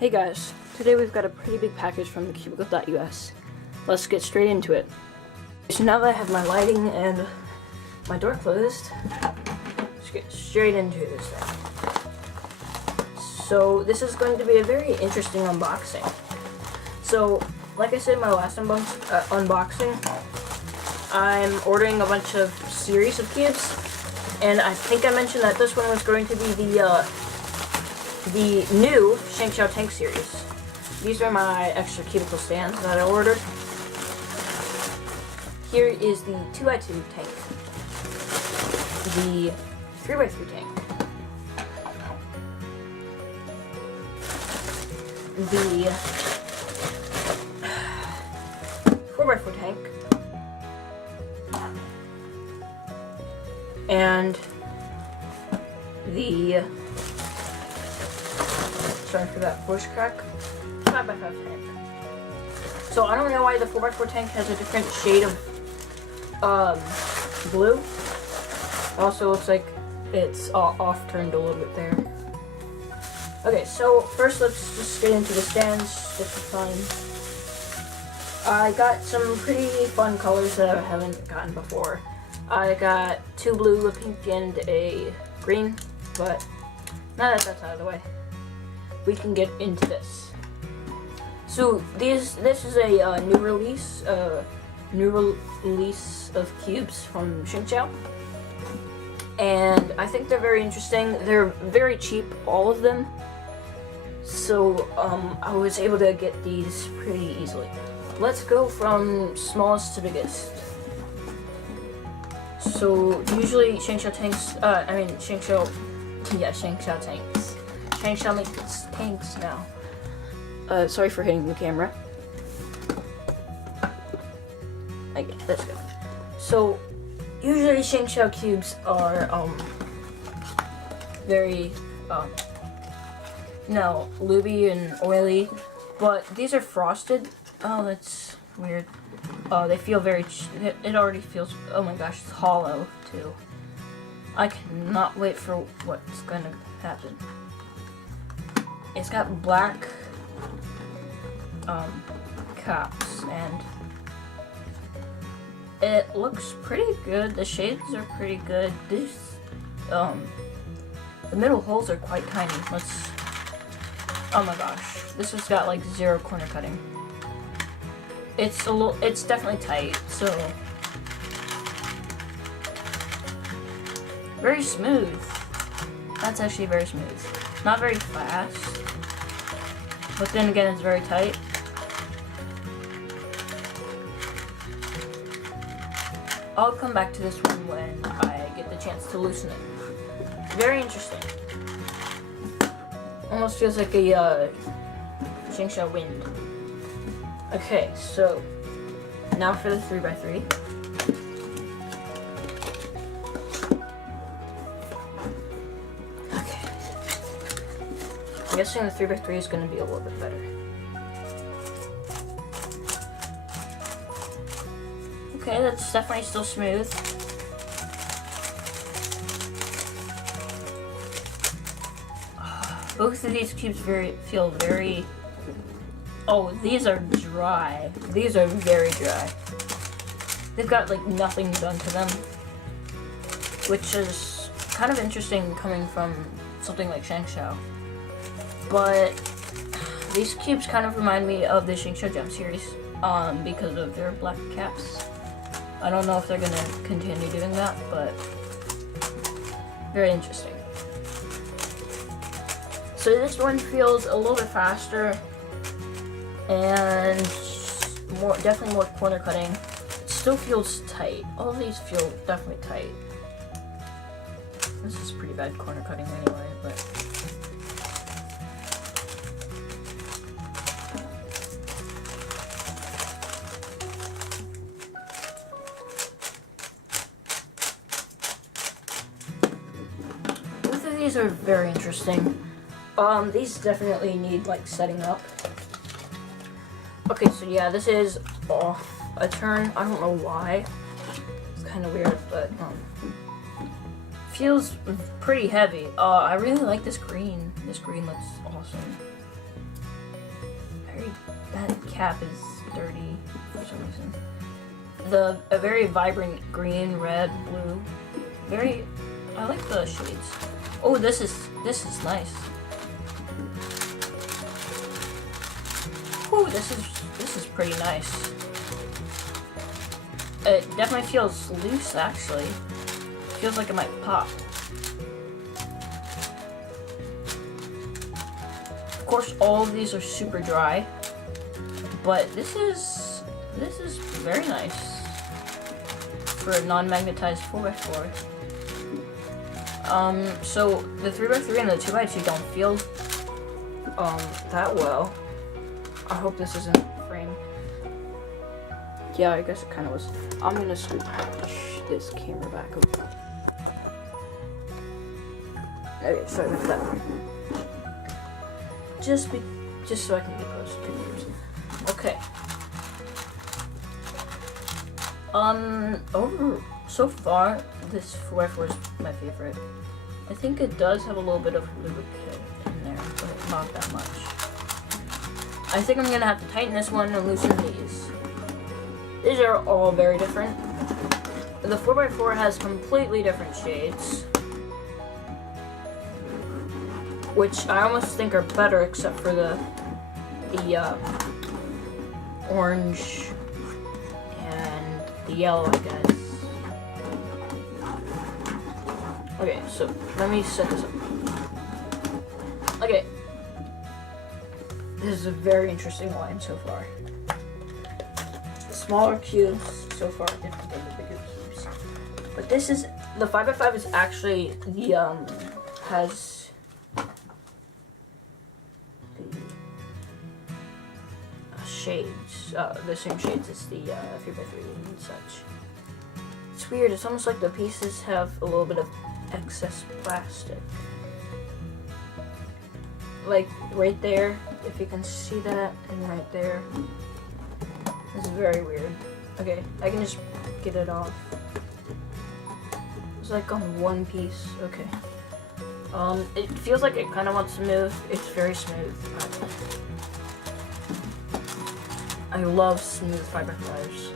Hey guys, today we've got a pretty big package from the Cubeology. Let's get straight into it. So now that I have my lighting and my door closed, let's get straight into this thing. So this is going to be a very interesting unboxing. So, like I said in my last unboxing, I'm ordering a bunch of series of cubes, and I think I mentioned that this one was going to be the new ShengShou tank series. These are my extra cubicle stands that I ordered. Here is the 2x2 tank, the 3x3 tank, the 4x4 tank, and the, sorry for that voice crack, 5x5 tank. So I don't know why the 4x4 tank has a different shade of blue. Also looks like it's off turned a little bit there. Okay, so first let's just get into the stands just for fun. I got some pretty fun colors that I haven't gotten before. I got 2 blue, a pink, and a green, but now that that's out of the way, we can get into this. So this is a new release of cubes from ShengShou, and I think they're very interesting. They're very cheap, all of them. So I was able to get these pretty easily. Let's go from smallest to biggest. So usually ShengShou tanks, ShengShou tanks. ShengShou makes tanks now. Sorry for hitting the camera. Okay, let's go. So usually ShengShou cubes are very lubey and oily, but these are frosted. Oh, that's weird. They feel very, it already feels, oh my gosh, it's hollow too. I cannot wait for what's gonna happen. It's got black caps, and it looks pretty good. The shades are pretty good. These, the middle holes are quite tiny. Oh my gosh, this has got like 0 corner cutting. It's definitely tight, so very smooth. That's actually very smooth. Not very fast, but then again, it's very tight. I'll come back to this one when I get the chance to loosen it. Very interesting. Almost feels like a ShengShou wind. Okay, so now for the 3x3. Okay. I'm guessing the 3x3 is going to be a little bit better. Okay, that's definitely still smooth. Both of these cubes feel very... Oh, these are dry. These are very dry. They've got like nothing done to them, which is kind of interesting coming from something like ShengShou. But these cubes kind of remind me of the ShengShou Gem series because of their black caps. I don't know if they're gonna continue doing that, but very interesting. So this one feels a little bit faster and definitely more corner cutting. It still feels tight. All of these feel definitely tight. This is pretty bad corner cutting anyway, but both of these are very interesting. These definitely need like setting up. Okay, so yeah, this is off a turn. I don't know why. It's kind of weird, but feels pretty heavy. I really like this green. This green looks awesome. That cap is dirty for some reason. A very vibrant green, red, blue. I like the shades. Oh, this is nice. Ooh, this is pretty nice. It definitely feels loose, actually. Feels like it might pop. Of course, all of these are super dry, but this is very nice for a non-magnetized 4x4. So the 3x3 and the 2x2 don't feel that well. I hope this isn't frame. Yeah, I guess it kind of was. I'm gonna scoot this camera back over. Okay, sorry about that. Just so I can be close to yours. Okay. So far, this 4x4 is my favorite. I think it does have a little bit of lubricant in there, but not that much. I think I'm gonna have to tighten this one and loosen these. These are all very different. The 4x4 has completely different shades, which I almost think are better, except for the orange and the yellow, I guess. Okay, so let me set this up. Okay. This is a very interesting line so far. Smaller cubes so far different than the bigger cubes. But this is, the 5x5 is actually the, has the shades, the same shades as the 3x3 and such. It's weird, it's almost like the pieces have a little bit of excess plastic. Like right there, if you can see that, and right there. This is very weird. Okay, I can just get it off. It's like on one piece. Okay. It feels like it kind of wants to move. It's very smooth. I love smooth 5x5s.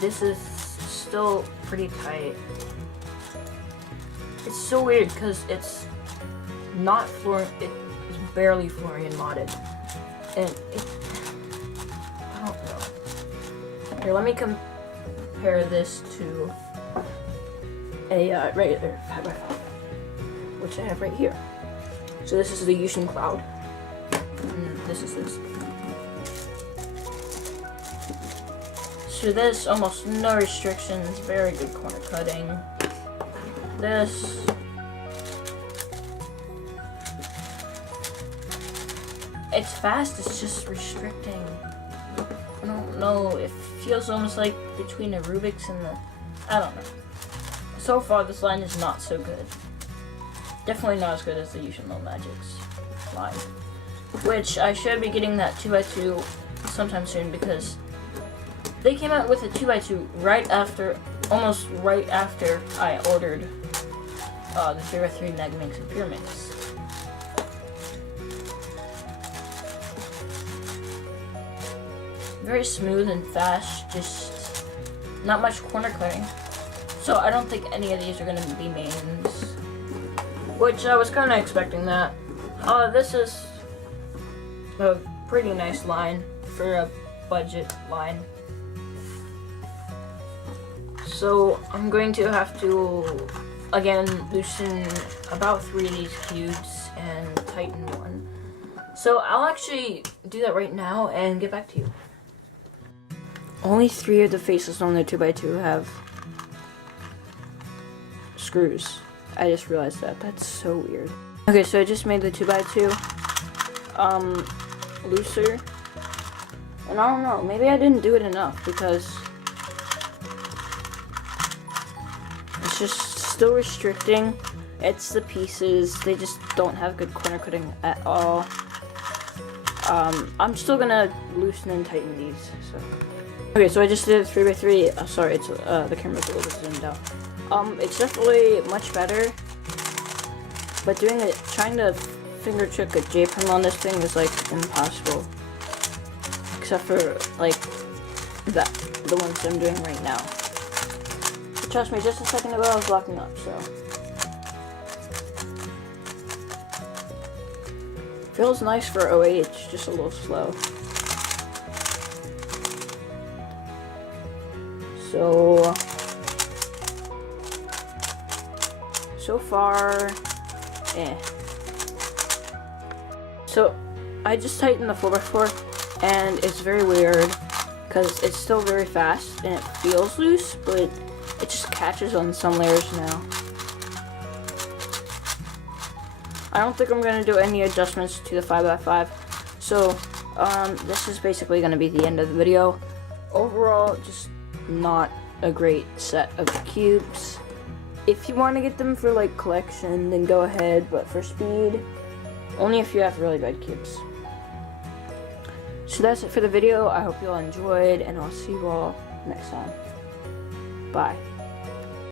This is still pretty tight. It's so weird because it's not it is barely fluorine modded, and I don't know. Here, let me compare this to a regular 5x5, which I have right here. So this is the Yushin Cloud, and this is this. So this, almost no restrictions, very good corner cutting. This, it's fast, it's just restricting. I don't know, it feels almost like between the Rubik's and the, I don't know. So far this line is not so good. Definitely not as good as the Yushin Low Magic's line. Which I should be getting that 2x2 sometime soon because they came out with a 2x2 almost right after I ordered the 3x3 Mega Mix and Pure Mix. Very smooth and fast, just not much corner cutting. So I don't think any of these are gonna be mains, which I was kind of expecting that. This is a pretty nice line for a budget line. So I'm going to have to, again, loosen about 3 of these cubes and tighten one. So I'll actually do that right now and get back to you. Only 3 of the faces on the 2x2 have screws. I just realized that. That's so weird. Okay, so I just made the 2x2 looser. And I don't know, maybe I didn't do it enough because it's just still restricting. It's the pieces, they just don't have good corner cutting at all. I'm still gonna loosen and tighten these. So. Okay, so I just did 3x3. Sorry, it's the camera's a little bit zoomed out. It's definitely much better, but trying to finger trick a J-perm on this thing is like impossible. Except for like the ones I'm doing right now. But trust me, just a second ago I was locking up, so. Feels nice for OH, just a little slow. So far, So I just tightened the 4x4 and it's very weird because it's still very fast and it feels loose, but it just catches on some layers now. I don't think I'm going to do any adjustments to the 5x5, so this is basically going to be the end of the video. Overall, just not a great set of cubes. If you want to get them for like collection, then go ahead, but for speed, only if you have really good cubes. So that's it for the video. I hope you all enjoyed, and I'll see you all next time. Bye.